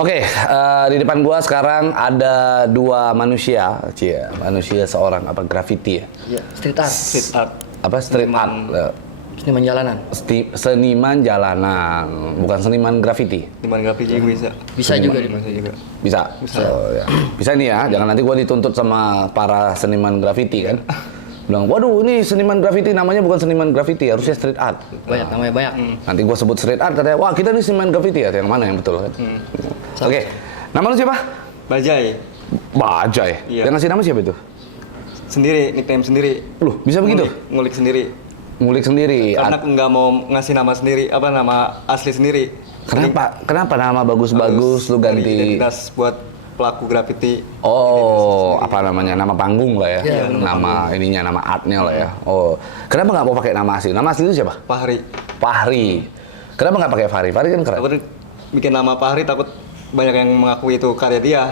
Oke, di depan gua sekarang ada dua manusia, manusia seorang apa graffiti ya? Iya, street art. Street art. Apa street art? Seniman jalanan. Seniman jalanan, bukan seniman graffiti. Seniman graffiti juga bisa. Bisa juga Bisa juga. Bisa. Bisa. Ya. Bisa nih ya, jangan nanti gua dituntut sama para seniman graffiti kan. Bilang, waduh ini seniman graffiti namanya bukan seniman graffiti, harusnya street art. Banyak, namanya banyak. Nanti gua sebut street art, katanya, wah kita nih seniman graffiti ya, yang mana yang betul kan? Oke, nama lu siapa? Bajai. Bajai. Iya. Yang ngasih nama siapa itu? Sendiri, nickname sendiri. Loh, bisa begitu? Ngulik sendiri. Ngulik sendiri. Karena nggak mau ngasih nama sendiri, nama asli sendiri. Kenapa nama bagus-bagus lu ganti? Identitas buat pelaku graffiti. Oh, apa namanya? Nama panggung lah ya. Iya, Nama ininya, nama artnya lah ya. Oh, kenapa nggak mau pakai nama asli? Nama asli itu siapa? Fahri. Fahri. Kenapa nggak pakai Fahri? Fahri kan keren. Takut bikin nama Fahri, takut banyak yang mengakui itu karya dia.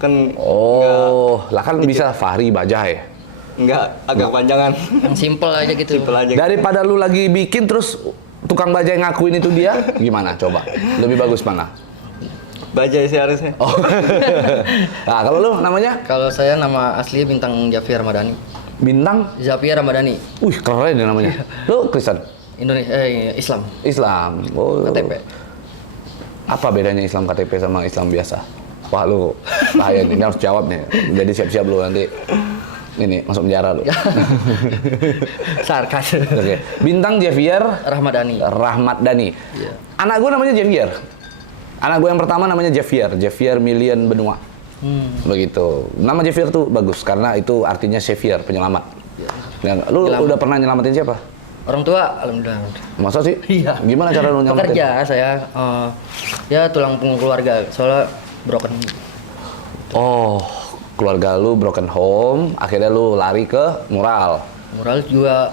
Kan Oh, lah kan bisa Fahri Bajai. nggak agak panjangan. Yang simple aja gitu. Simpel aja. Daripada lu lagi bikin terus tukang bajai ngakuin itu dia, gimana? Coba. Lebih bagus mana? Bajai sih harusnya. Oh. Nah, kalau lu namanya? Kalau saya nama asli Bintang Javier Ramadhani. Bintang? Javier Ramadhani. Wih, keren ya namanya. Lu Kristen? Islam. Islam. Oh. KTP. Apa bedanya Islam KTP sama Islam biasa? Wah, lu bahaya nih, ini harus jawab nih. Jadi siap-siap lu nanti. Ini masuk penjara lu. Sarkas. Oke. Bintang Javier Ramadhani. Rahmatdani. Iya. Anak gue namanya Javier. Anak gue yang pertama namanya Javier Million Benua. Begitu. Nama Javier tuh bagus karena itu artinya savior, penyelamat. Ya. Lu udah pernah nyelamatin siapa? Orang tua, alhamdulillah. Masa sih? Iya. Gimana cara lu nyelamatin? Pekerja saya, ya tulang punggung keluarga. Soalnya broken. Oh, keluarga lu broken home, akhirnya lu lari ke mural. Mural juga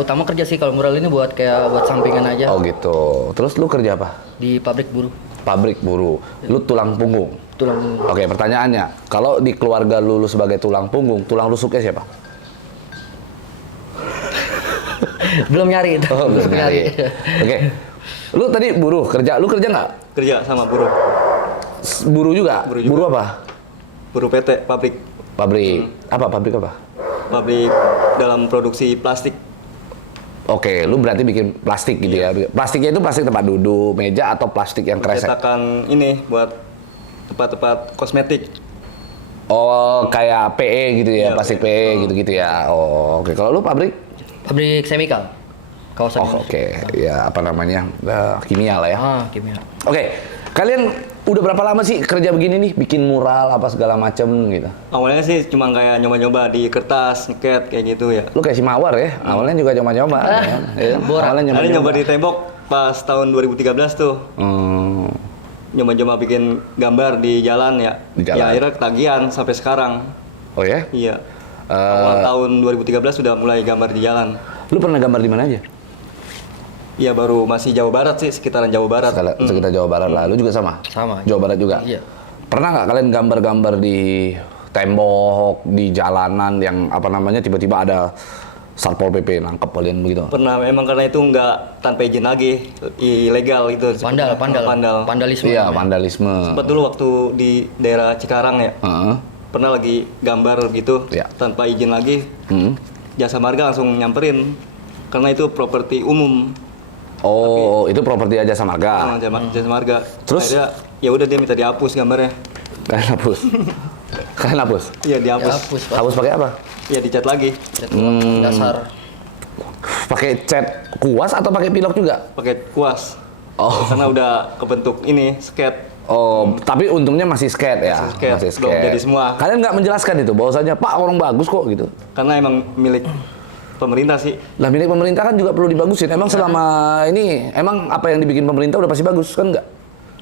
utama kerja sih. Kalau mural ini buat sampingan aja. Oh gitu. Terus lu kerja apa? Di pabrik buruh. Pabrik buruh. Lu tulang punggung. Tulang punggung. Oke, pertanyaannya, kalau di keluarga lu sebagai tulang punggung, tulang rusuknya siapa? Belum nyari itu. Oh, belum nyari. Oke. Lu tadi buruh, lu kerja nggak? Kerja sama buruh. Buruh juga? Buruh juga. Buruh apa? Buruh PT, pabrik. Pabrik. Apa? Pabrik apa? Pabrik dalam produksi plastik. Oke, lu berarti bikin plastik gitu ya. Plastiknya itu plastik tempat duduk, meja atau plastik yang kresek? Cetakan ini buat tempat-tempat kosmetik. Oh, kayak PE gitu ya, Iya, plastik PE. PE gitu-gitu ya. Oh, oke. Kalau lu pabrik? Pabrik semikal. Kawasan Oh, Indonesia. oke. Ya, apa namanya? Kimia lah ya. Kimia. Oke. Kalian udah berapa lama sih kerja begini nih? Bikin mural apa segala macem gitu? Awalnya sih cuma kayak nyoba-nyoba di kertas, ngecat kayak gitu ya. Lu kayak si Mawar ya? Awalnya juga nyoba-nyoba. kan? Ya, borak. awalnya Ada nyoba nyoba-nyoba. di tembok pas tahun 2013 tuh. Hmm. Nyoba-nyoba bikin gambar di jalan ya. Di jalan. Ya akhirnya ketagihan sampai sekarang. Oh ya? Iya. Awal tahun 2013 sudah mulai gambar di jalan. Lu pernah gambar di mana aja? Iya baru masih Jawa Barat sih, sekitaran Jawa Barat. Sekitar Jawa Barat lah. Lu juga sama? Sama. Jawa Barat juga? Iya. Pernah nggak kalian gambar-gambar di tembok, di jalanan yang apa namanya tiba-tiba ada Satpol PP nangkep kalian begitu? Pernah memang karena itu nggak tanpa izin lagi, ilegal itu. Vandalisme. Iya, vandalisme. Sempat dulu waktu di daerah Cikarang ya, Heeh. pernah lagi gambar gitu Iya. tanpa izin lagi, Hmm. Jasa Marga langsung nyamperin karena itu properti umum. Oh, itu properti Jasa Marga. Jasa Marga. Terus? Akhirnya ya udah dia minta dihapus gambarnya. Kalian hapus. Kalian hapus. Iya dihapus. Hapus, Pak. Hapus pakai apa? Iya dicat lagi, Dasar. Pakai cat kuas atau pakai pilok juga? pakai kuas. Oh. Karena udah kebentuk ini skate. Oh, tapi untungnya masih skate ya. Masih skate. Belum jadi semua. Kalian nggak menjelaskan itu bahwasanya Pak orang bagus kok gitu. Karena emang milik pemerintah sih. Lah milik pemerintah kan juga perlu dibagusin. Emang selama ini emang apa yang dibikin pemerintah udah pasti bagus kan nggak?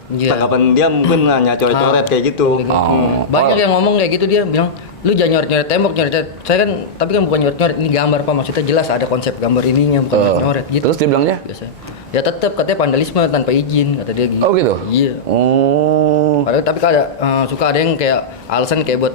Iya. Tanggapan dia mungkin hanya coret-coret kayak gitu. Oh. Banyak yang ngomong kayak gitu, dia bilang, lu jangan nyoret-nyoret tembok, nyoret-nyoret. Saya kan, tapi kan bukan nyoret-nyoret, ini gambar Pak, maksudnya jelas ada konsep gambar ininya, bukan nyoret gitu. Terus dia bilangnya? Biasa. Ya tetap katanya vandalisme tanpa izin, kata dia gitu. Oh gitu? Iya. Oh. Padahal tapi suka ada yang kayak alasan kayak buat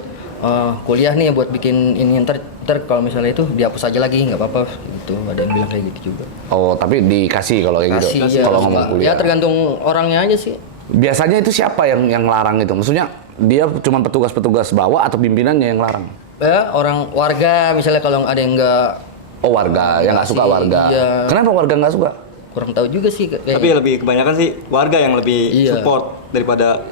kuliah nih, buat bikin ini ntar kalau misalnya itu dihapus aja lagi nggak apa-apa gitu. Ada yang bilang kayak gitu juga. Oh, tapi dikasih kalau kayak gitu. Kasih ya, Kalau suka. ngomong kuliah. Ya tergantung orangnya aja sih. Biasanya itu siapa yang larang itu? Maksudnya dia cuma petugas-petugas bawah atau pimpinannya yang larang? Ya, orang warga misalnya kalau ada yang nggak Oh warga, yang nggak suka warga. Iya. Kenapa warga nggak suka? kurang tahu juga sih kayaknya. Tapi lebih kebanyakan sih warga yang lebih Iya. support daripada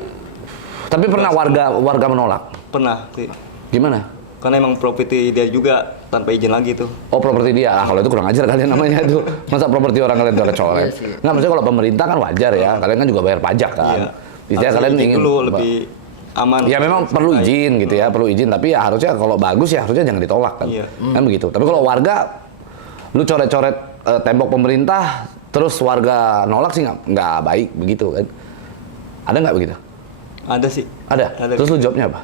Tapi pernah warga menolak? pernah sih. Gimana? Karena emang properti dia juga tanpa izin lagi tuh. Oh properti dia, kalau itu kurang ajar kalian namanya itu. Masa properti orang kalian coret-coret? Iya sih. Nggak, maksudnya kalau pemerintah kan wajar ya, kalian kan juga bayar pajak kan. Iya. Istilahnya kalian Harusnya ingin dulu lebih aman. Ya memang perlu izin gitu ya, perlu izin. Tapi ya harusnya kalau bagus ya harusnya jangan ditolak kan. Iya. Kan begitu. Tapi kalau warga, lu coret-coret tembok pemerintah, terus warga nolak sih nggak baik begitu kan. Ada nggak begitu? Ada sih. Ada. Terus lu jawabnya apa?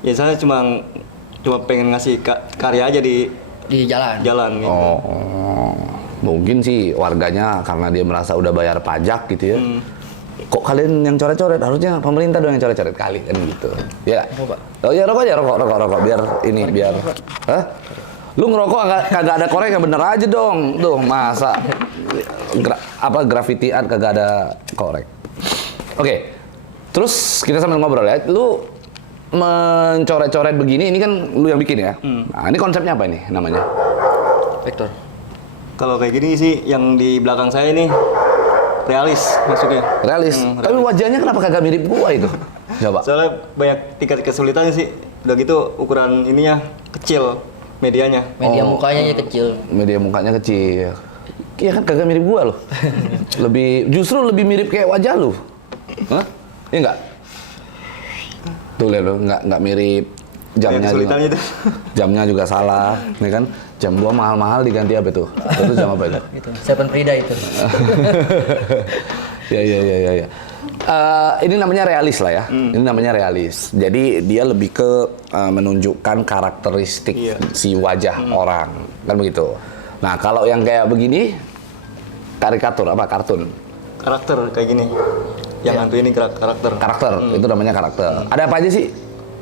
Ya saya cuma pengen ngasih karya aja di Di jalan. jalan gitu. Oh, mungkin sih warganya karena dia merasa udah bayar pajak gitu ya. Kok kalian yang coret-coret? Harusnya pemerintah dong yang coret-coret kali kan gitu. Ya. Rokok, Pak. Oh ya rokok aja, rokok biar ini biar. Hah? Lu ngerokok kagak ada korek yang bener aja dong. Tuh masa grafitian kagak ada korek. Oke. Terus kita sambil ngobrol ya. Lu mencoret-coret begini, ini kan lu yang bikin ya? Nah, ini konsepnya apa ini namanya? Vektor. Kalau kayak gini sih yang di belakang saya ini realis masuknya. Realis. Tapi wajahnya kenapa kagak mirip gua itu? Coba. Soalnya banyak tingkat kesulitannya sih. Udah gitu ukuran ininya kecil medianya. Media mukanya kecil. Media mukanya kecil. Iya kan kagak mirip gua loh. Justru lebih mirip kayak wajah lu. Hah? Iya enggak? Tuh lihat lo, nggak mirip. Jamnya juga, Kesulitannya itu. jamnya juga salah, ya kan? Jam gua mahal-mahal diganti apa tuh? Itu jam apa itu? Itu. Seven Frida itu. Ya. Ini namanya realis lah ya. Ini namanya realis. Jadi dia lebih ke menunjukkan karakteristik Iya. si wajah orang, kan begitu. Nah kalau yang kayak begini, karikatur apa kartun? Karakter kayak gini. Yang hantu ini karakter. Karakter, itu namanya karakter. Ada apa aja sih?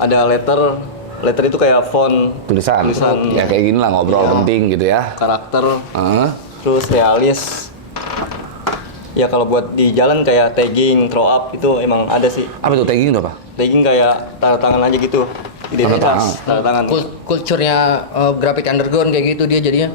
Ada letter itu kayak font Tulisan. Ya kayak gini lah ngobrol Iya. penting gitu ya. karakter, Heeh. terus realis. Ya kalau buat di jalan kayak tagging, throw up itu emang ada sih. Apa itu tagging itu apa? Tagging kayak tanda tangan aja gitu. Identitas, tanda tangan. Kulturnya grafik underground kayak gitu dia jadinya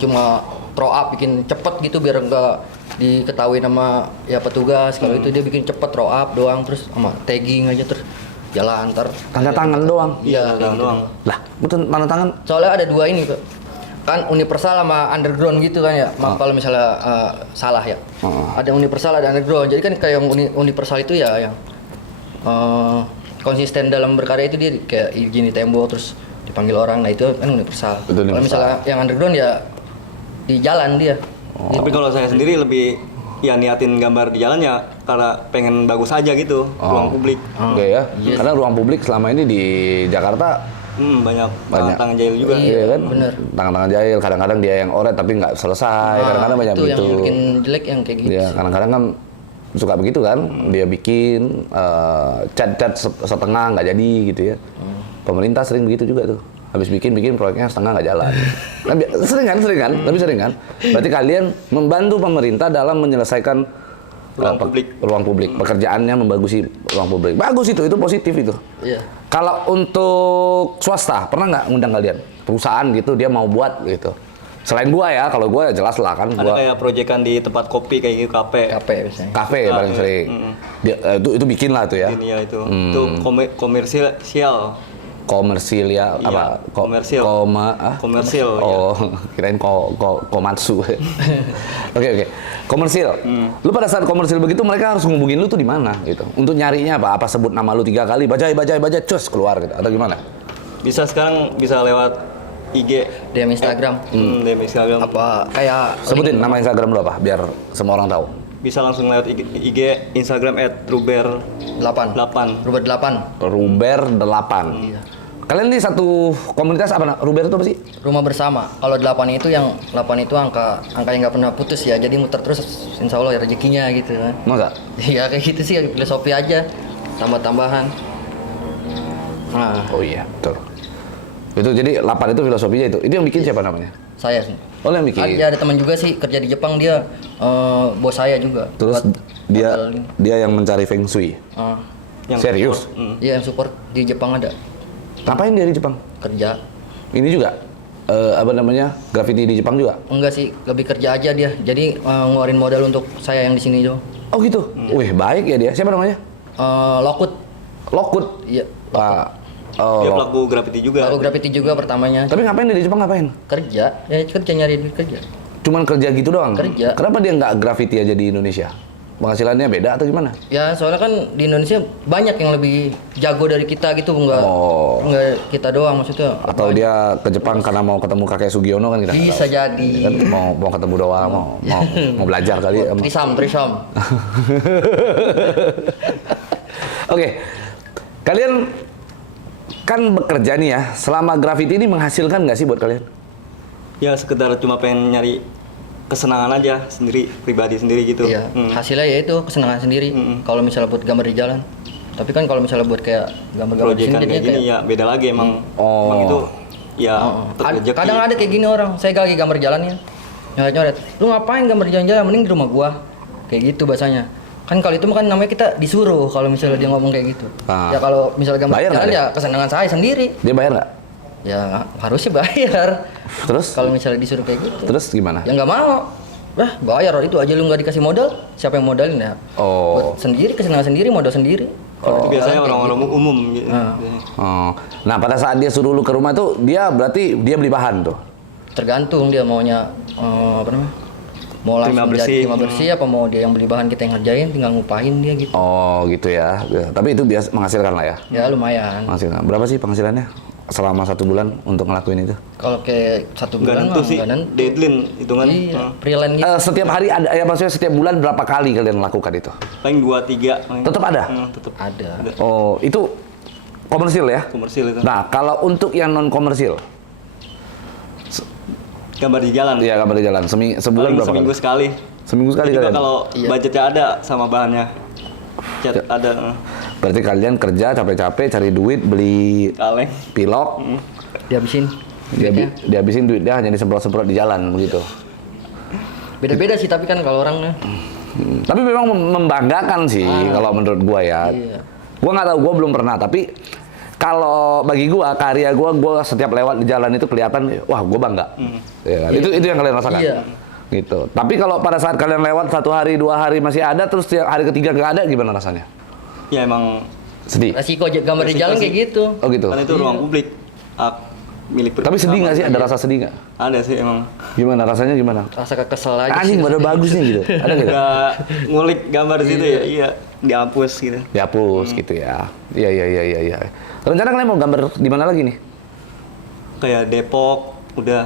cuma throw up bikin cepet gitu biar enggak diketahui nama ya petugas. Kalau itu dia bikin cepet throw up doang terus sama tagging aja terus jalan ntar. Tanda tangan doang. Iya, Tanda tangan gitu. doang. Lah, itu tanda tangan. Soalnya ada dua ini Pak. Kan universal sama underground gitu kan ya. Kalau misalnya salah ya. Ada universal ada underground. Jadi kan kayak yang universal itu ya yang konsisten dalam berkarya itu dia kayak gini tembok terus dipanggil orang. Nah itu kan universal. Itu Kalau universal. misalnya yang underground ya di jalan dia. Tapi kalau saya sendiri lebih ya niatin gambar di jalan ya karena pengen bagus aja gitu, ruang publik. Oke ya. Karena ruang publik selama ini di Jakarta Banyak Banyak. tangan jahil juga. Iya. kan? bener. Tangan-tangan jahil, kadang-kadang dia yang oret tapi nggak selesai, kadang-kadang banyak itu yang begitu. bikin jelek yang kayak gitu. Ya, kadang-kadang kan suka begitu kan, dia bikin cat setengah nggak jadi gitu ya. Pemerintah sering begitu juga tuh. Habis bikin proyeknya setengah nggak jalan. Kan sering kan, tapi sering kan. Berarti kalian membantu pemerintah dalam menyelesaikan ruang publik, pekerjaannya membagusi ruang publik. Bagus itu positif itu. Iya. Kalau untuk swasta, pernah nggak ngundang kalian? Perusahaan gitu, dia mau buat gitu. Selain gua ya, kalau gua ya jelas lah kan. Ada Gua kayak proyekan di tempat kopi kayak gitu, kafe. KP biasanya. kafe paling sering. Itu bikin lah tuh ya. Ini ya itu. Itu komersial. Komersil ya, Iya, apa? komersil. Komersil. Ya. Oh, kirain komatsu. Oke. Komersil. Lu pada saat komersil begitu mereka harus ngubungin lu tuh di mana gitu. Untuk nyarinya apa? Apa sebut nama lu 3 kali, bajai, cus keluar gitu. Atau gimana? Bisa sekarang bisa lewat IG, DM Instagram. DM Instagram. Apa kayak Sebutin nama Instagram lu apa biar semua orang tahu. Bisa langsung lewat IG Instagram @ruber 8. 8. Rubah 8. Ruber 8. Iya. Kalian ini satu komunitas apa? Ruber itu apa sih? Rumah bersama. Kalau 8 itu yang 8 itu angka yang nggak pernah putus ya. Jadi muter terus insya Allah ya rezekinya gitu kan. Masa? Ya kayak gitu sih filosofi aja. Tambah-tambahan. Nah, Oh iya, betul. Itu jadi 8 itu filosofinya itu. Itu yang bikin siapa namanya? saya sih. Oh, yang bikin. Ada teman juga sih kerja di Jepang, dia bos saya juga. Terus Buat dia hotel ini. dia yang mencari feng shui. Ah, Serius? iya yang support di Jepang ada Ngapain dia di Jepang? kerja. Ini juga apa namanya? Graffiti di Jepang juga? Enggak sih, lebih kerja aja dia. Jadi ngeluarin modal untuk saya yang di sini tuh. Oh gitu. Wih, baik ya dia. Siapa namanya? Lokut. Lokut. Iya. Pak. Oh. Dia pelaku graffiti juga. Aku graffiti juga pertamanya. Tapi ngapain dia di Jepang ngapain? Kerja, ya kerja nyari duit kerja. Cuman kerja gitu doang? Kerja. Kenapa dia nggak graffiti aja di Indonesia? Penghasilannya beda atau gimana? Ya soalnya kan di Indonesia banyak yang lebih jago dari kita gitu, nggak kita doang maksudnya. Atau dia ke Jepang karena mau ketemu kakek Sugiono kan kita nggak Bisa tahu. jadi. Kan mau ketemu doang, mau belajar kali. Trisam. Oke, kalian kan bekerja nih ya. Selama graffiti ini menghasilkan nggak sih buat kalian? Ya sekedar cuma pengen nyari kesenangan aja sendiri, pribadi sendiri gitu. Iya. Hasilnya ya itu kesenangan sendiri. Kalau misalnya buat gambar di jalan. Tapi kan kalau misalnya buat kayak gambar-gambar di sini Proyekan jadinya kayak gini kayak ya beda lagi emang. Oh. Emang itu ya rezeki. kadang ada kayak gini orang. Saya lagi gambar jalan ya. Nyoret-nyoret. Lu ngapain gambar di jalan-jalan? Mending di rumah gua. Kayak gitu bahasanya. Kan kalau itu kan namanya kita disuruh kalau misalnya dia ngomong kayak gitu. Ah. Ya kalau misalnya gambar Bayar di jalan nggak ya kesenangan saya sendiri. Dia bayar nggak? Ya harusnya bayar. Terus? Kalau misalnya disuruh kayak gitu. Terus gimana? Ya nggak mau. Lah bayar itu aja lu nggak dikasih modal. Siapa yang modalin ya? Oh. Buat sendiri, kesenangan sendiri, modal sendiri. Itu biasanya kayak orang-orang gitu. umum gitu. Nah. Oh. Nah pada saat dia suruh lu ke rumah tuh, dia berarti dia beli bahan tuh. Tergantung dia maunya apa namanya? Mau langsung jadi terima bersih apa mau dia yang beli bahan kita yang ngerjain tinggal ngupahin dia gitu. Oh gitu ya. Tapi itu biasa menghasilkan lah ya. Ya lumayan. Menghasilkan. Berapa sih penghasilannya selama 1 bulan untuk ngelakuin itu? Kalau kayak 1 Nggak bulan nentu mah sih, nggak nentu. deadline hitungan. Iya, freelance gitu. Setiap hari ada, ya maksudnya setiap bulan berapa kali kalian lakukan itu? Paling 2-3. Tetap ada? Tetap Ada. Oh itu komersil ya? komersil itu. Nah kalau untuk yang non komersil, Gambar di jalan. ya gambar di jalan sebulan Paling berapa seminggu kali? sekali. Seminggu sekali Itu juga kalian? kalau Iya. budgetnya ada sama bahannya. Cat ada Berarti kalian kerja capek-capek cari duit beli kaleng. pilok, Dihabisin. dihabisin duitnya hanya disemprot-semprot di jalan begitu. Beda-beda sih tapi kan kalau orangnya. Tapi memang membanggakan sih kalau menurut gua ya. Iya. Gua nggak tahu, gua belum pernah, tapi kalau bagi gua karya gua setiap lewat di jalan itu kelihatan, wah gua bangga. Ya kan? Itu yang kalian rasakan. Iya. Gitu. Tapi kalau pada saat kalian lewat 1 hari 2 hari masih ada, terus hari ketiga nggak ada, gimana rasanya? Ya emang Sedih. Resiko gambar di Resiko jalan sih. kayak gitu. Oh gitu. kan itu ruang publik. Hak milik Tapi sedih nggak sih? Ada Iya. rasa sedih nggak? Ada sih emang. Gimana rasanya gimana? Rasa kesel aja Anjing sih. pada bagus nih gitu. Ada nggak? Udah ngulik gambar situ ya. Iya, dihapus gitu. Dihapus gitu ya. Iya. Rencana kalian mau gambar di mana lagi nih? Kayak Depok udah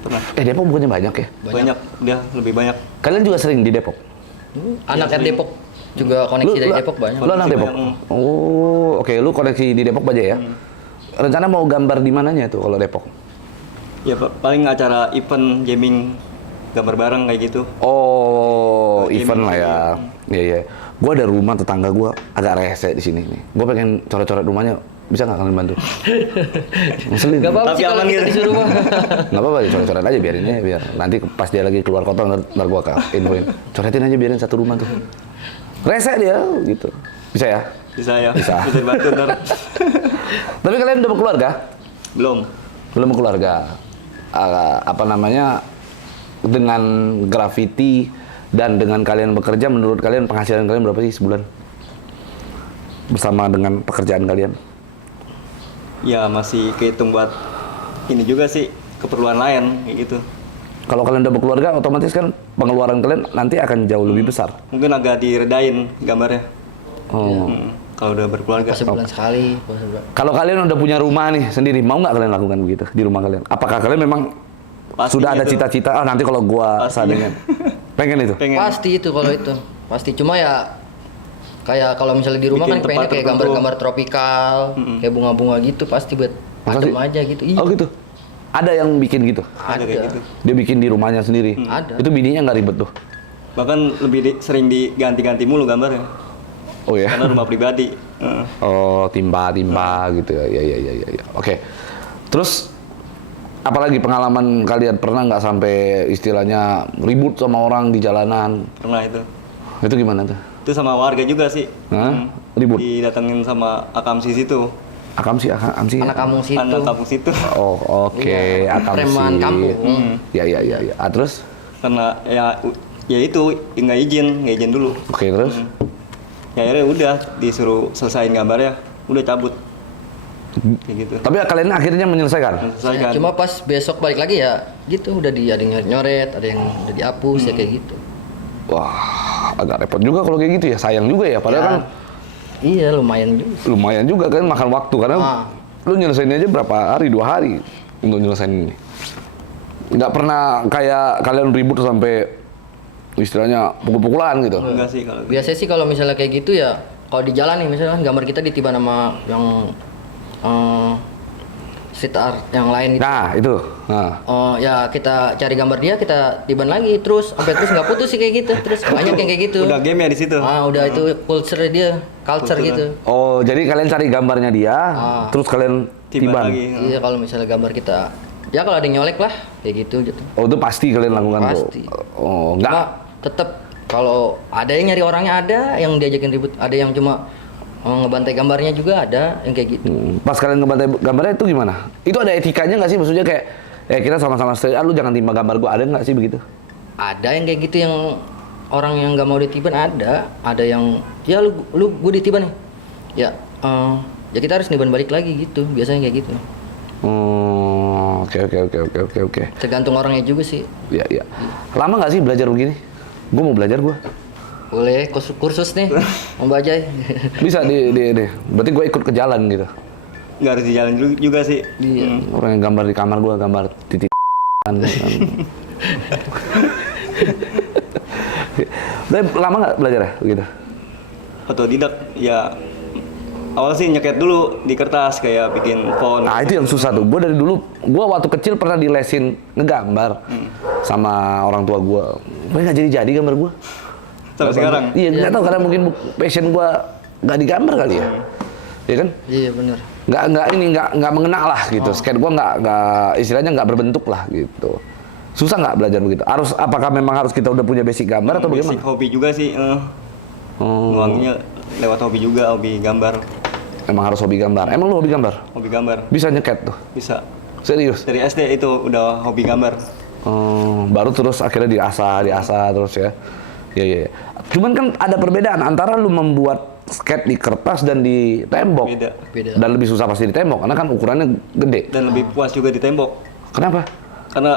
pernah. Depok bukannya banyak ya? Banyak, udah lebih banyak. Kalian juga sering di Depok? Anak Depok juga koneksi dari Depok banyak. Lu anak Koneksi Depok? banyak, Oh, oke. Lu koneksi di Depok aja ya? Rencana mau gambar di mananya tuh kalau Depok? Ya paling acara event gaming gambar bareng kayak gitu. Oh, Gaming event lah ya. gitu. Iya. Gua ada rumah tetangga gua agak rese di sini nih. Gua pengen coret-coret rumahnya. Bisa nggak kalian bantu? Ngeselin. Gak apa-apa Tapi sih kalau aman kita gitu. disuruh mah. Nggak apa-apa, coret-coret aja biarin aja biar nanti pas dia lagi keluar kota ntar gua infoin. Coretin aja biarin satu rumah tuh. Rese dia gitu. Bisa ya? Bisa ya. Bisa. Bisa dibantu ntar. Tapi kalian udah berkeluarga? Belum. Belum berkeluarga. Apa namanya? Dengan graffiti dan dengan kalian bekerja, menurut kalian penghasilan kalian berapa sih sebulan? Bersama dengan pekerjaan kalian? Ya masih kehitung buat ini juga sih keperluan lain kayak gitu. Kalau kalian udah berkeluarga, otomatis kan pengeluaran kalian nanti akan jauh lebih besar. Mungkin agak diredain gambarnya. Oh. Kalau udah berkeluarga. Sebulan sekali. Kalau kalian udah punya rumah nih sendiri, mau nggak kalian lakukan begitu di rumah kalian? Apakah kalian memang Pasti sudah ada gitu. cita-cita, nanti kalau gua Pasti. seandainya pengen itu? Pengen. Pasti itu kalau itu. Pasti cuma ya kayak kalau misalnya di rumah Bikin kan pengennya tempat kayak tertentu. gambar-gambar tropikal, kayak bunga-bunga gitu pasti buat Masa adem sih? aja gitu. Iya. Oh gitu? Ada yang bikin gitu? Ada kayak gitu. Dia bikin di rumahnya sendiri? Ada. Itu bininya nggak ribet tuh? Bahkan lebih sering diganti-ganti mulu gambarnya. Oh ya? Karena rumah pribadi. Oh, timba gitu ya. Ya. Oke. Terus Apalagi pengalaman kalian pernah nggak sampai istilahnya ribut sama orang di jalanan? Pernah itu. Itu gimana tuh? Itu sama warga juga sih. Hah? Ribut? Didatengin sama Akamsi situ. Akamsi. Anak kampung situ. Anak kampung situ. Oh, oke. Iya, Akamsi. preman kampung. Ya. Terus? Karena ya itu nggak izin dulu. Oke, terus? Ya akhirnya udah disuruh selesaiin gambarnya, udah cabut. Kayak gitu. Tapi kalian akhirnya menyelesaikan? Ya, Selesaikan. cuma pas besok balik lagi ya gitu udah ada yang nyoret, ada yang udah dihapus ya kayak gitu. Wah, agak repot juga kalau kayak gitu ya. Sayang juga ya. Padahal Ya. kan Iya lumayan juga. kan makan waktu. Karena lu nyelesain aja berapa hari? 2 hari untuk nyelesain ini. Nggak pernah kayak kalian ribut sampai istilahnya pukul-pukulan gitu. Enggak sih kalau Biasanya sih kalau misalnya kayak gitu ya kalau di jalan nih misalnya gambar kita ditiban sama yang street art yang lain gitu. Nah, itu. Nah. Ya kita cari gambar dia, kita tiban lagi terus sampai terus nggak putus sih kayak gitu. Terus banyak yang kayak gitu. udah game ya di situ. Udah itu culture dia, culture gitu. Oh, jadi kalian cari gambarnya dia, terus kalian Tiban tiban. lagi. Iya kalau misalnya gambar kita, ya kalau ada yang nyolek lah kayak gitu. Oh, itu pasti kalian lakukan tuh. Pasti. Oh, enggak. Cuma tetap kalau ada yang nyari orangnya ada, yang diajakin ribut, ada yang cuma ngebantai gambarnya juga ada yang kayak gitu. Pas kalian ngebantai gambarnya itu gimana? Itu ada etikanya nggak sih? Maksudnya kayak, kita sama-sama street art, lu jangan timba gambar gua, ada nggak sih begitu? Ada yang kayak gitu yang orang yang nggak mau ditiban ada yang ya lu gue ditiban nih, ya ya kita harus niban balik lagi gitu, biasanya kayak gitu. Oh, oke. Tergantung orangnya juga sih. Iya. Lama nggak sih belajar begini? Gua mau belajar gua. Boleh kursus nih, Om Bajai. Bisa di. Berarti gua ikut ke jalan gitu. Nggak harus di jalan juga sih. Iya. Orang yang gambar di kamar gua, gambar titik. Tapi lama nggak belajar ya begitu? Otodidak ya awal sih nyeket dulu di kertas kayak bikin font. Nah itu yang susah tuh. Gue dari dulu, gue waktu kecil pernah dilesin ngegambar sama orang tua gue. Gue nggak jadi gambar gue. Sampai sekarang. Iya nggak tahu karena mungkin passion gue nggak digambar kali ya. Iya kan? Iya benar. Nggak mengena lah gitu. Skate gue nggak istilahnya nggak berbentuk lah gitu. Susah nggak belajar begitu? Apakah memang harus kita udah punya basic gambar atau bagaimana? Basic hobi juga sih. Nuanginnya lewat hobi juga, hobi gambar. Emang harus hobi gambar. Emang lu hobi gambar? Hobi gambar. Bisa nyeket tuh? Bisa. Serius? Dari SD itu udah hobi gambar. Baru terus akhirnya diasah terus ya. Iya. Cuman kan ada perbedaan antara lu membuat skate di kertas dan di tembok. Beda. Dan lebih susah pasti di tembok karena kan ukurannya gede. Dan lebih puas juga di tembok. Kenapa? Karena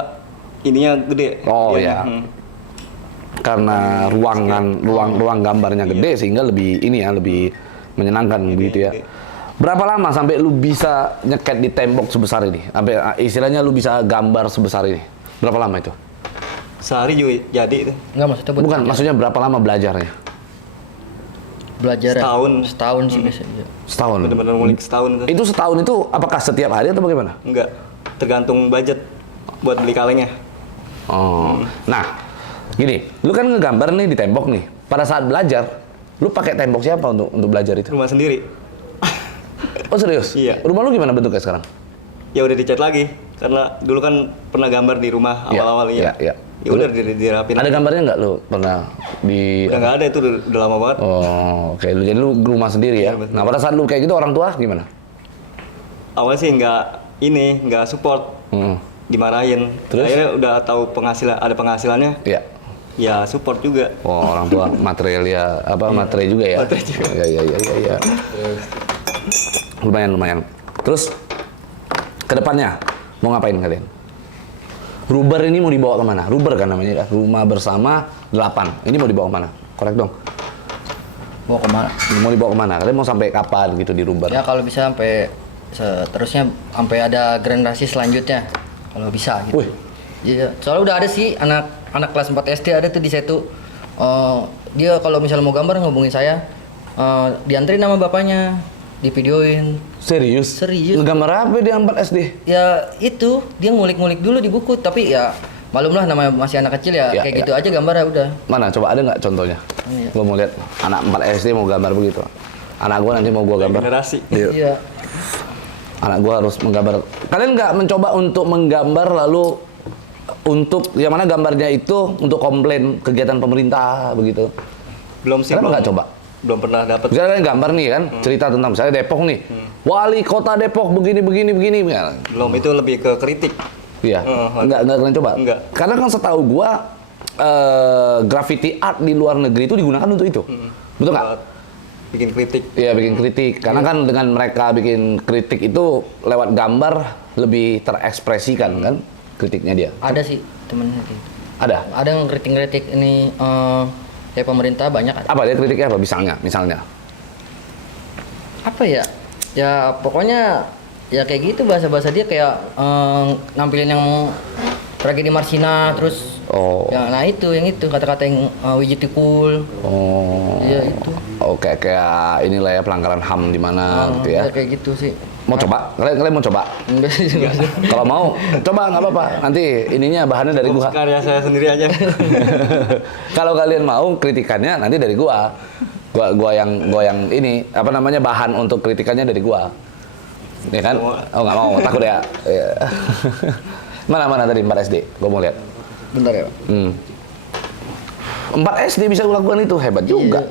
ininya gede. Oh Dianya. ya. Karena ruang gambarnya gede sehingga lebih menyenangkan begitu ya. gede. Berapa lama sampai lu bisa nyeket di tembok sebesar ini? Sampai istilahnya lu bisa gambar sebesar ini? Berapa lama itu? Sehari juga jadi itu. Enggak maksudnya buat Bukan, kerja. maksudnya berapa lama belajarnya? Belajar Setahun. sih biasanya. Setahun. Bener-bener ngulik setahun tuh. Itu setahun itu apakah setiap hari atau bagaimana? Enggak. Tergantung budget buat beli kalengnya. Oh. Nah, gini, lu kan ngegambar nih di tembok nih. Pada saat belajar, lu pakai tembok siapa untuk belajar itu? Rumah sendiri. Oh serius? Iya. Rumah lu gimana bentuknya sekarang? Ya udah dicat lagi. Karena dulu kan pernah gambar di rumah Iya, awal-awal ya. iya. Ya udah dirapin. Ada gambarnya nggak lu pernah di? Udah nggak ada itu udah lama banget. Oh, oke. Jadi lu rumah sendiri ya? Iya, betul. Nah, pada saat lu kayak gitu orang tua gimana? Awalnya sih nggak support. Dimarahin. Terus? Akhirnya udah tahu ada penghasilannya. Iya. Ya support juga. Oh, orang tua material juga ya? Materai juga. Iya. Lumayan. Terus kedepannya mau ngapain kalian? Ruber ini mau dibawa kemana? Ruber kan namanya, Rumah Bersama 8. Ini mau dibawa kemana? Korek dong. Mau kemana? Mau dibawa kemana? Kalian mau sampai kapan gitu di Ruber? Ya kalau bisa sampai seterusnya sampai ada generasi selanjutnya kalau bisa gitu. Wih. Iya, soalnya udah ada sih anak kelas 4 SD ada tuh di situ. Dia kalau misalnya mau gambar ngubungin saya, dianterin sama bapaknya, divideoin. Serius? Serius. Ngegambar apa dia 4 SD? Ya itu dia ngulik-ngulik dulu di buku, tapi ya malum lah namanya masih anak kecil ya, Ya, kayak ya. gitu aja gambarnya udah. Mana? Coba ada nggak contohnya? Iya. Gua mau lihat anak 4 SD mau gambar begitu. Anak gua nanti mau gua gambar. Generasi. Iya. Iya. Anak gua harus menggambar. Kalian nggak mencoba untuk menggambar lalu untuk yang mana gambarnya itu untuk komplain kegiatan pemerintah begitu? Belum sih. Kenapa nggak coba? Belum pernah dapat. Misalnya kalian gambar nih kan, cerita tentang misalnya Depok nih, wali kota Depok begini. Belum, itu lebih ke kritik. Iya, nggak kalian coba? Enggak. Karena kan setahu gua graffiti art di luar negeri itu digunakan untuk itu, betul nggak? Buat bikin kritik. Iya bikin kritik, karena kan dengan mereka bikin kritik itu lewat gambar lebih terekspresikan kan kritiknya dia. Ada sih temennya gitu. Ada? Ada yang kritik ini kayak pemerintah banyak ada. Apa dia kritiknya apa? Misalnya? Apa ya? Ya pokoknya ya kayak gitu bahasa-bahasa dia kayak nampilin yang tragedi Marsina terus ya nah itu kata-kata yang wijitikul. Iya itu. Oke, kayak inilah ya pelanggaran HAM di mana gitu ya. Kayak gitu sih. Mau coba? Kalian mau coba? Enggak sih. Kalau mau, coba nggak apa-apa. Nanti ininya bahannya dari gua. Karya saya sendiri aja. Kalau kalian mau kritikannya nanti dari gua. Gua yang ini apa namanya bahan untuk kritikannya dari gua. Ya kan? Oh nggak mau, takut ya. Mana tadi 4 SD? Gua mau lihat. Bentar ya, Pak. 4 SD bisa lakukan itu, hebat juga.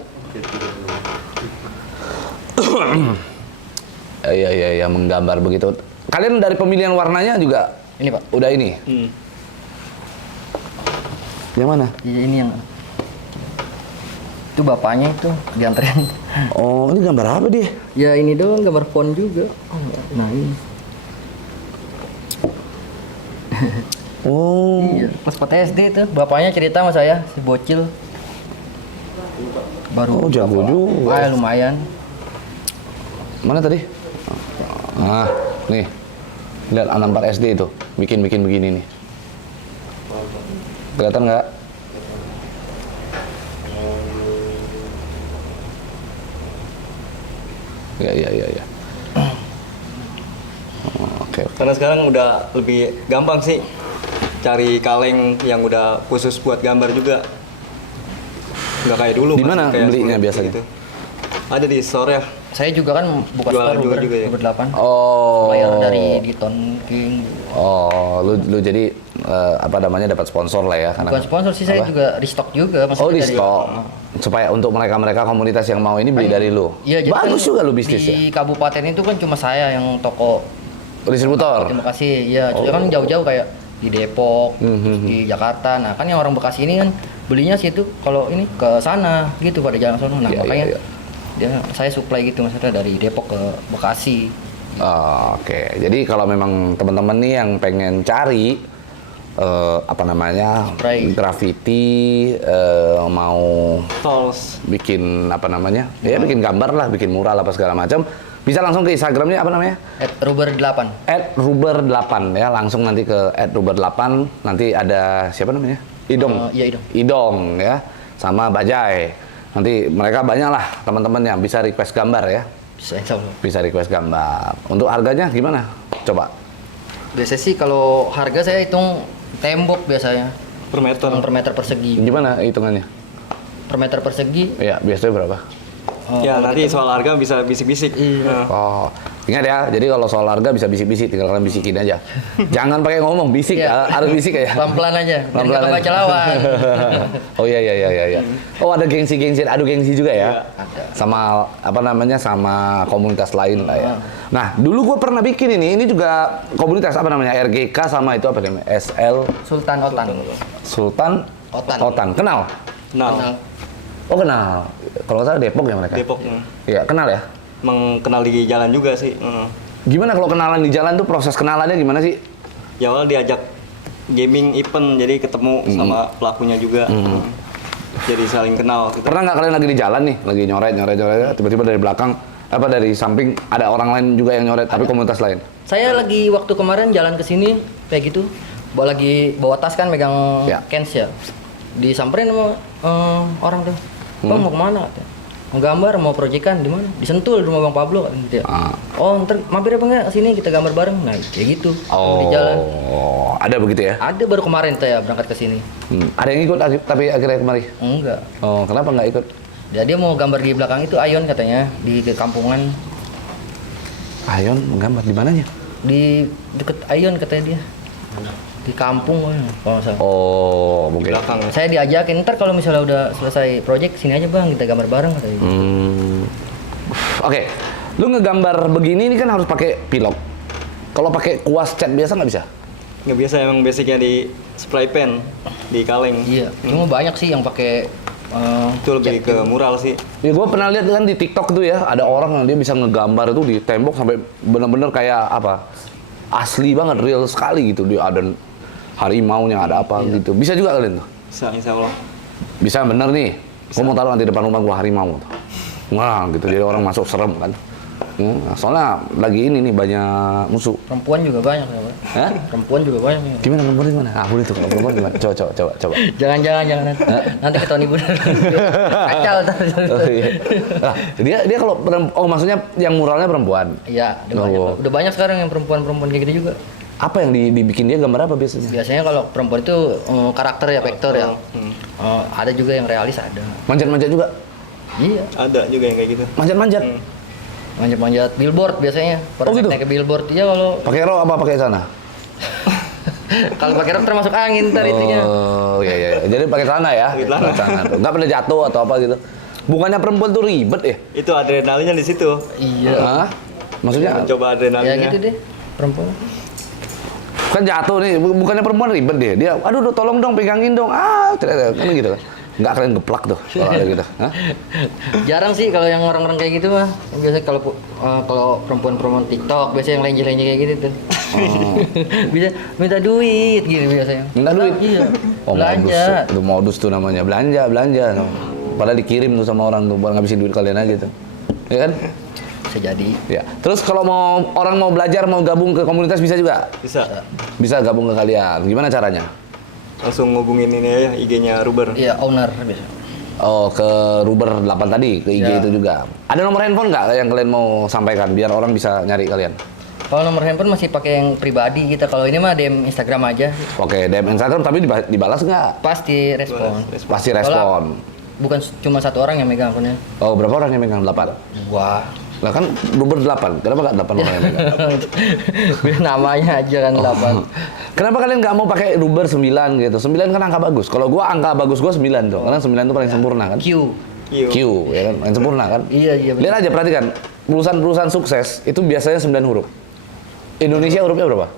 Iya, menggambar begitu. Kalian dari pemilihan warnanya juga Ini, Pak. udah ini? Yang mana? Iya ini yang itu bapaknya itu dianterin. Oh, ini gambar apa dia? Ya ini doang gambar font juga. Nah ini. Oh. Iya, pas 4 SD itu bapaknya cerita sama saya si bocil. Baru jago juga. Lumayan. Mana tadi? Nah, nih. Lihat anak 4 SD itu, bikin begini nih. Kelihatan nggak? Ya. Oke. Karena sekarang udah lebih gampang sih cari kaleng yang udah khusus buat gambar juga. Nggak kayak dulu. Di mana kayak belinya sulit biasanya? gitu. Ada di store ya. Saya juga kan buka Jualan store juga ya? Uber 8. Oh. Supplier dari Diton King. Oh, lu jadi apa namanya dapat sponsor lah ya? Karena Bukan sponsor sih, saya juga restock juga. Oh, di dari- stok. Supaya untuk mereka komunitas yang mau ini beli dari lu. Iya, jadi Bagus kan juga lu bisnis ya. di kabupaten itu kan cuma saya yang toko. Distributor. Terima kasih. Iya, juga kan jauh-jauh kayak di Depok, terus di Jakarta. Nah, kan yang orang Bekasi ini kan belinya sih itu kalau ini ke sana gitu pada jalan sana. Nah, Iya, makanya iya. dia saya supply gitu maksudnya dari Depok ke Bekasi. Oh, oke. Jadi kalau memang teman-teman nih yang pengen cari apa namanya Spray. graffiti mau Tools. bikin apa namanya ya bikin gambar lah bikin mural apa segala macam bisa langsung ke Instagramnya apa namanya @ruber8. @ruber8 ya langsung nanti ke @ruber8 nanti ada siapa namanya Idong Iya, Idong. Idong ya sama Bajai nanti mereka banyak lah teman-teman yang bisa request gambar ya Bisa insya Allah. bisa request gambar untuk harganya gimana coba Biasanya sih kalau harga saya hitung tembok biasanya. Per meter. Per meter persegi. gimana hitungannya Per meter persegi. ya biasanya berapa Ya nanti soal harga bisa bisik-bisik. Iya. Oh, ingat ya. Jadi kalau soal harga bisa bisik-bisik, tinggal kalian bisikin aja. Jangan pakai ngomong, bisik. Iya. Harus bisik ya. Pelan-pelan aja. Biar Pelan-pelan nggak aja. kebaca lawan. Oh iya. Oh ada gengsi-gengsi, adu gengsi juga ya. Sama apa namanya sama komunitas lain lah ya. Nah dulu gue pernah bikin ini juga komunitas apa namanya RGK sama itu apa namanya SL Sultan Otan. Sultan Otan. Kenal? Nah, Oh kenal. Kalau nggak salah Depok ya mereka. Depok. Iya kenal ya. Mengenal di jalan juga sih. Gimana kalau kenalan di jalan tuh proses kenalannya gimana sih? Ya awal diajak gaming event jadi ketemu sama pelakunya juga. Jadi saling kenal. Gitu. Pernah nggak kalian lagi di jalan nih, lagi nyoret, tiba-tiba dari belakang, apa dari samping ada orang lain juga yang nyoret, tapi komunitas lain? Saya lagi waktu kemarin jalan ke sini kayak gitu, lagi bawa tas kan megang Ya. cans ya. Disamperin sama orang tuh. Bang mau kemana? Katanya. Mau gambar, mau proyekan di mana? Di Sentul rumah Bang Pablo katanya gitu ya. Oh, ntar mampir apa enggak ke sini kita gambar bareng. Nah, kayak gitu. Di jalan. Oh, ada begitu ya? Ada baru kemarin saya berangkat ke sini. Ada yang ikut tapi akhirnya kemari? Enggak. Oh, kenapa nggak ikut? Dia mau gambar di belakang itu Ayon katanya di kampungan. Ayon menggambar di mananya? Di deket Ayon katanya dia. Di kampung kalau nggak salah. Oh, mungkin. Belakang. Saya diajakin, ntar kalau misalnya udah selesai project sini aja bang, kita gambar bareng katanya. Oke, lu ngegambar begini ini kan harus pakai pilok. Kalau pakai kuas cat biasa nggak bisa? Nggak biasa, emang basicnya di spray pen, di kaleng. Iya, cuma banyak sih yang pakai Itu lebih ke mural sih. Ya gue pernah lihat kan di TikTok tuh ya, ada orang yang dia bisa ngegambar itu di tembok sampai bener-bener kayak apa? Asli banget, real sekali gitu. Dia ada harimaunya, ada apa gitu. Bisa juga kalian tuh? Bisa, insya Allah. Bisa bener nih. Gue mau taruh nanti depan rumah gua harimau. Wah gitu, jadi orang masuk serem kan. Soalnya lagi ini nih banyak musuh. perempuan juga banyak ya Pak. Hah? Perempuan juga banyak ya. Gimana perempuan gimana? Ah boleh tuh, kalau perempuan gimana? Coba. Jangan nanti ketahuan ibu. Kacau ntar. Oh, iya. Nah, dia kalau maksudnya yang muralnya perempuan. Iya, udah banyak sekarang yang perempuan kayak gitu juga. Apa yang dibikin dia gambar apa biasanya? Biasanya kalau perempuan itu karakter ya, vektor ya. Ada juga yang realis ada. Manjat-manjat juga? Iya, Ada juga yang kayak gitu. Manjat-manjat? manjat-manjat billboard biasanya. Oh, gitu? Naik ke billboard. Iya kalau Pakai rok apa pakai sana? kalau pakai rok termasuk angin ntar itunya. Oh iya. Jadi pakai celana ya? Pakai celana. Tuh. Nggak pernah jatuh atau apa gitu? Bukannya perempuan tuh ribet ya? Itu adrenalinnya di situ. Iya. Hah? Maksudnya Coba Ya adrenalinnya. gitu deh, perempuan. kan jatuh nih, bukannya perempuan ribet deh. Dia, aduh tolong dong pegangin dong. Ah, kan gitu. Nggak kalian geplak tuh kalau ada gitu. Hah? Jarang sih kalau yang orang-orang kayak gitu mah. Biasanya kalau perempuan-perempuan TikTok biasanya yang lenje-lenje kayak gitu tuh. Bisa minta duit gitu biasanya. Minta duit? Iya. Oh, Belanja. modus. Itu modus tuh namanya. Belanja. Padahal dikirim tuh sama orang tuh buat ngabisin duit kalian aja tuh. Ya kan? Bisa jadi. Ya. Terus kalau orang mau belajar, mau gabung ke komunitas bisa juga? Bisa. Bisa gabung ke kalian. Gimana caranya? Langsung ngubungin ini aja IG-nya Ruber. Iya, owner biasa. Oh, ke Ruber 8 tadi, ke IG Ya. itu juga. Ada nomor handphone nggak yang kalian mau sampaikan biar orang bisa nyari kalian? Kalau nomor handphone masih pakai yang pribadi kita. Kalau ini mah DM Instagram aja. Oke, DM Instagram tapi dibalas nggak? Pasti respon. Pasti respon. Bukan cuma satu orang yang megang akunnya. Oh, berapa orang yang megang? 8? Wah. Lah kan Ruber 8, kenapa nggak 8 orang yang megang? Biar namanya aja kan 8. Kenapa kalian nggak mau pakai Ruber 9 gitu? 9 kan angka bagus. Kalau gua angka bagus gua 9 tuh. Karena 9 itu paling sempurna kan? Q. Q, ya kan? Paling sempurna kan? Iya benar. Lihat aja, perhatikan. Perusahaan-perusahaan sukses itu biasanya 9 huruf. Indonesia hurufnya berapa?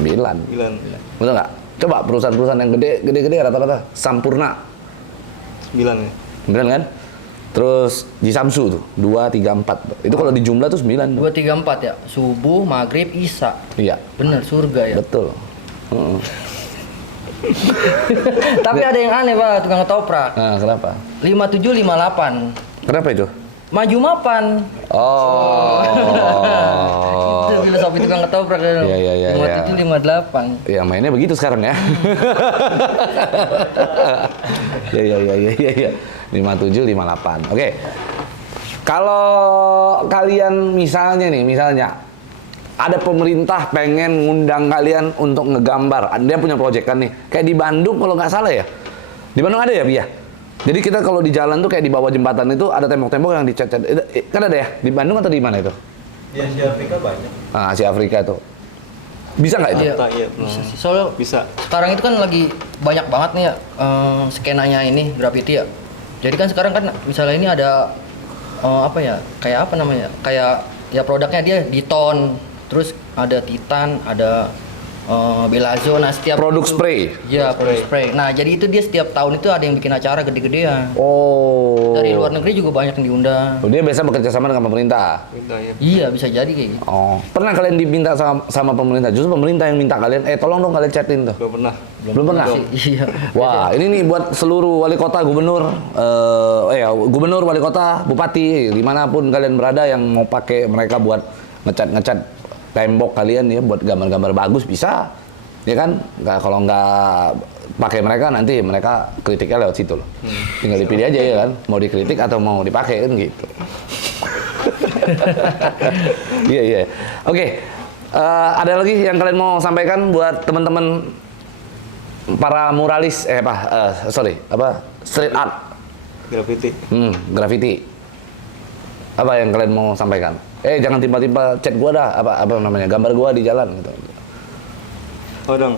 9. Gila. Betul nggak? Coba perusahaan-perusahaan yang gede rata-rata Sampurna 9 ya. 9 kan? Terus Jisamsu tuh 2, 3, 4. Itu kalau dijumlah tuh 9 tuh. 2, 3, 4 ya. Subuh, maghrib, isya. Iya, Bener, surga ya. betul. Heeh. Tapi ada yang aneh Pak, tukang ketoprak. Nah, kenapa? 57, 58. Kenapa itu? Maju mapan. Oh. Itu filosofi tukang ketoprak kan. Iya. 57, 58. Ya mainnya begitu sekarang ya. Iya. 57, 58. Oke. Kalau kalian misalnya ada pemerintah pengen ngundang kalian untuk ngegambar. Dia punya proyek kan nih. Kayak di Bandung kalau nggak salah ya. Di Bandung ada ya, Bia? Jadi kita kalau di jalan tuh kayak di bawah jembatan itu ada tembok-tembok yang dicat-cat. Kan ada ya? Di Bandung atau di mana itu? Di Asia Afrika banyak. Ah, Asia Afrika itu. Bisa nggak itu? Iya. Iya. Bisa sih. Soalnya Bisa. sekarang itu kan lagi banyak banget nih ya skenanya ini graffiti ya. Jadi kan sekarang kan misalnya ini ada apa ya? Kayak apa namanya? Kayak ya produknya dia Diton, terus ada Titan, ada Belazo. Nah, setiap Produk itu- spray. Iya, produk spray. Nah, jadi itu dia setiap tahun itu ada yang bikin acara gede-gedean. Oh. Dari luar negeri juga banyak yang diundang. Oh, dia biasa bekerja sama dengan pemerintah. Minta ya. Iya, bisa jadi kayak gitu. Oh, pernah kalian diminta sama pemerintah? Justru pemerintah yang minta kalian, tolong dong kalian chatin tuh. Belum pernah. Belum pernah? Iya. Wah, ini nih buat seluruh wali kota, gubernur, gubernur, wali kota, bupati, dimanapun kalian berada yang mau pakai mereka buat ngecat tembok kalian ya, buat gambar-gambar bagus bisa, ya kan? Kalau nggak pakai mereka nanti mereka kritiknya lewat situ loh. Tinggal dipilih aja ya kan, mau dikritik atau mau dipakai kan gitu. Iya. Oke, ada lagi yang kalian mau sampaikan buat teman-teman para muralis, street art, Graffiti. graffiti. Apa yang kalian mau sampaikan? Jangan tiba-tiba chat gua dah, apa namanya, gambar gua di jalan gitu. Oh dong.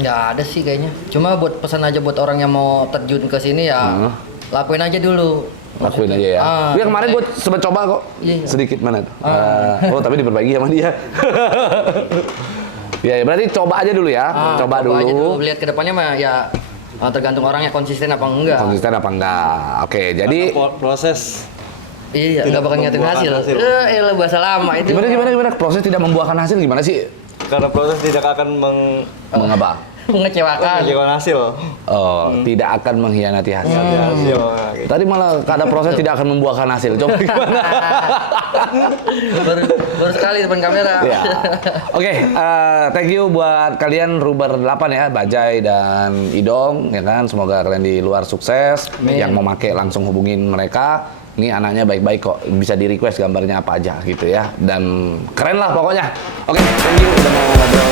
Nggak ada sih kayaknya. Cuma buat pesan aja buat orang yang mau terjun ke sini ya, lakuin aja dulu. Lakuin aja ya. Dia kemarin gua sempat coba kok. Iya. Sedikit mana tuh. Oh, tapi diperbaiki sama dia. Ya, berarti coba aja dulu ya. Coba aja dulu. dulu. Lihat ke depannya mah ya tergantung orangnya konsisten apa enggak. Konsisten apa enggak? Oke, jadi Proses Iya, nggak bakal ngeliatin hasil. hasil. Elah bahasa lama itu. gimana? Proses tidak membuahkan hasil gimana sih? karena proses tidak akan Mengapa? Mengecewakan. menghasilkan hasil. Oh, tidak akan mengkhianati hasil. Hasil. Nah, gitu. Tadi malah kata proses tidak akan membuahkan hasil. Coba gimana? baru sekali depan kamera. Ya. Oke, thank you buat kalian Ruber 8 ya, Bajai dan Idong ya kan. Semoga kalian di luar sukses. Yang mau make langsung hubungin mereka. Ini anaknya baik-baik kok, bisa di request gambarnya apa aja gitu ya. Dan keren lah pokoknya. Oke, thank you udah mau ngobrol